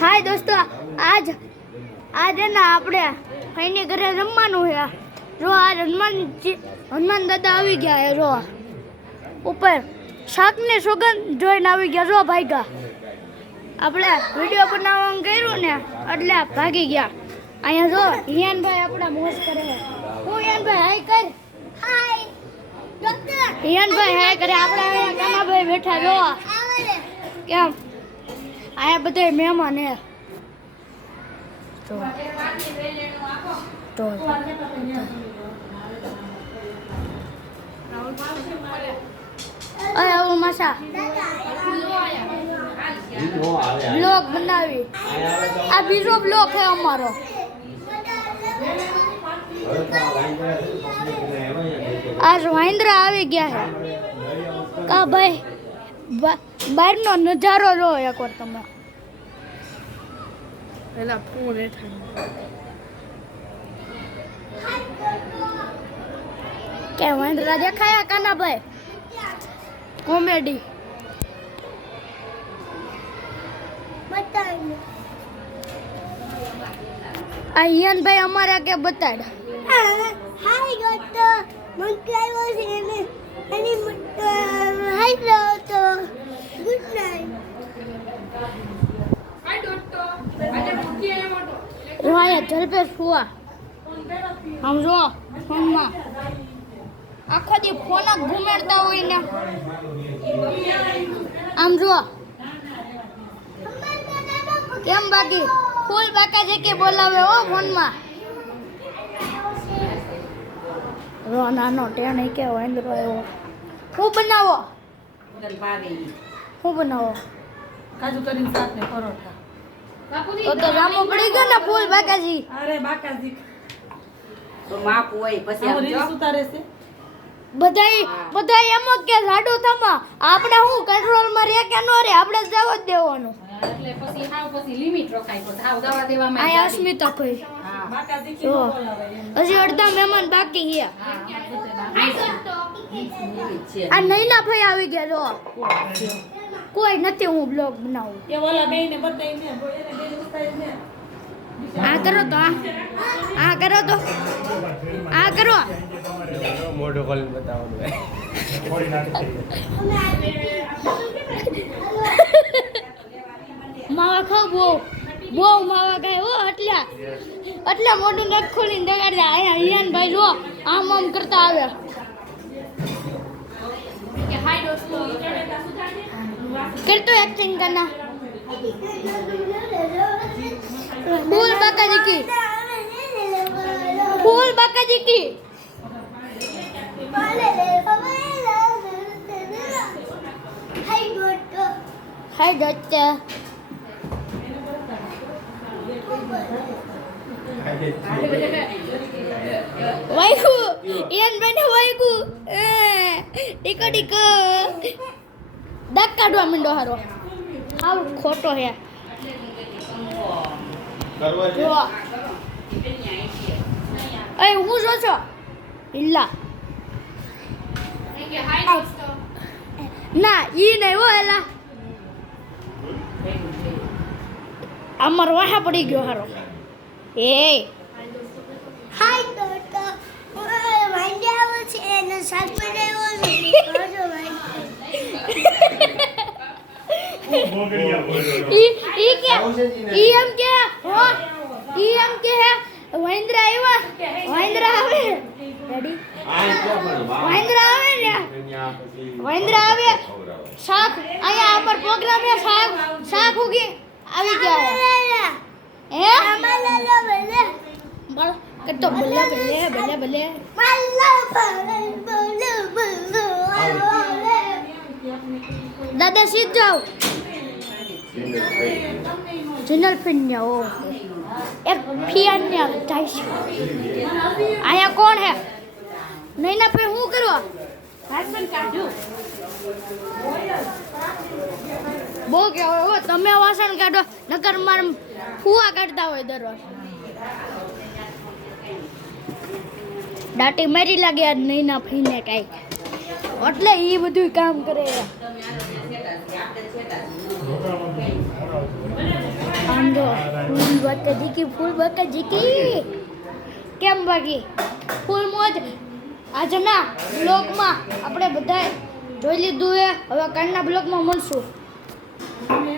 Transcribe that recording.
હાય દોસ્તો, આજ ને આપણે ભાઈની ઘરે રમવાનું છે. જો આ હનુમાન દાદા આવી ગયા છે. જો ઉપર શાકની સુગંધ જોઈને આવી ગયા. જો ભાગ્યા આપણે વિડીયો બનાવવાનું કર્યું ને એટલે ભાગી ગયા. અહીંયા જો હિયાનભાઈ આપણા મોજ કરે છે. હું હિયાનભાઈ હાય કર. હાય ડોક્ટર હિયાનભાઈ હાય કરે. આપણે અહીંયા કાનાભાઈ બેઠા. જો કેમ અહીંયા બધા મહેમાન હે. તો અરે માસા બ્લોગ બનાવી. આ બીજો બ્લોગ છે અમારો. આજ મહિન્દ્રા આવી ગયા છે. કા ભાઈ બહારનો નજારો જો એકવાર તમે. પેલા ફોન હેઠળ કે મહિન્દ્રા દેખાયા કાનાભાઈ? કોમેડી આ હિયાનભાઈ અમારા કે બતાડ. હાય ડોક્ટર મંગાવ્યો છે એને હાય તો ગુડ નાઈટ. હાય ડોક્ટર આજે મુઠ્ઠી એ મોટો રોયા જલપે સુવા. આમ જો ફોનમાં આખો દી ફોન જ ઘુમેડતા હોય ને. આમ જો કેમ બાકી ફૂલ બાકા જે કે બોલાવે હો ફોનમાં. રો નાનો ટેણ કે વાંદરો આવ્યો. હું બનાવો કાજુ કરીને શાક ને પરોઠા. તો રામો પડી ગયો ને ફૂલ બાકાજી. અરે બાકાજી તો માપ હોય પછી આમ રીસ ઉતારે છે. બધાય એમ જ કે જાડુ થમા. આપણે હું કંટ્રોલ માં રે કે નો રે, આપણે જવા જ દેવાનું. એટલે પછી લિમિટ રખાય પછી હાવ દવા દેવામાં આ અસ્મિતા ભાઈ બાકાજી જો કેવો બોલાવે એમ. હજી અડધા મહેમાન બાકી છે. છે આ નૈના ભાઈ આવી ગયા. જો કોઈ નથી. હું બ્લોગ બનાવું. એ ઓલા બેયને બતાઈને એને બેયને ઉતારીને આ કરો તો આ કરો તો આ કરો. મોટો કોલિંગ બતાવવાનું. માવા ખાવ બહુ માવા ખાય હો. એટલા મોટું નખ ખોલીને દેખાડે. અહીંયા હિયાનભાઈ જો આમ કરતા આવ્યા. करतो एक्टिंग करना. फूल बाकाजी की हाय डॉक्टर वाइकू इन बने वाइकू टिको દાંત કાઢવા માંડો હારો. આવ ખોટો હે. જો એ હું જો છો ઇલ્લા ના ઈ નહીં હો. એલા અમાર વાહા પડી ગયો હારો. એ હાય ડોક્ટર વાંડ્યા છે એને શાક બનાવ્યો છે. મહિન્દ્રા આવે શાક અહીંયા પર પ્રોગ્રામ હે. શાક ઉગી આવી ગયા હે. બોલ કતો બલ્લે દાદા સીધ જાઓ. જનરલ ફિન્યા ઓ એક ફિયાન્યા થાય. અહીંયા કોણ હે? નૈના પે હું કરવા બહુ કેવો હો. તમે વાસણ કાઢો નકર માર ફુવા કાઢતા હોય દરરોજ. દાટી મારી લાગે આજ નૈના ફઈને કાંઈક. એટલે એ બધું કામ કરે. જો ફૂલ બકે જીકી કેમ બાકી ફૂલ મોજ આજના બ્લોગમાં આપણે બધાએ જોઈ લીધું હે હવે કાલના બ્લોગમાં મળશું તમે